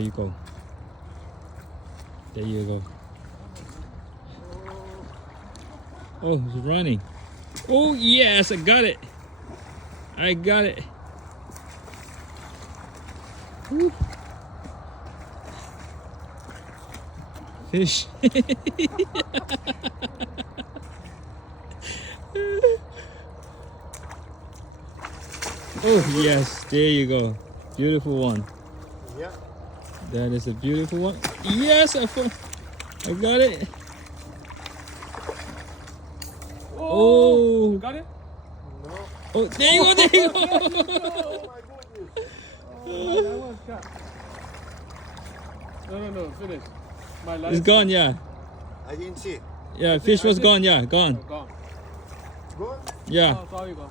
There you go. There you go. Oh, it's running. Oh, yes, I got it. I got it. Woo. Fish. Oh, yes, there you go. Beautiful one. Yeah. That is a beautiful one. Yes, I got it. Oh, You got it? No. oh, there you go, there you go. Oh my goodness. Oh, that was cut. No, finish. My life. It's gone, yeah. I didn't see it. Yeah, fish was gone, yeah, gone. Gone. Gone? Yeah. Oh, sorry, gone.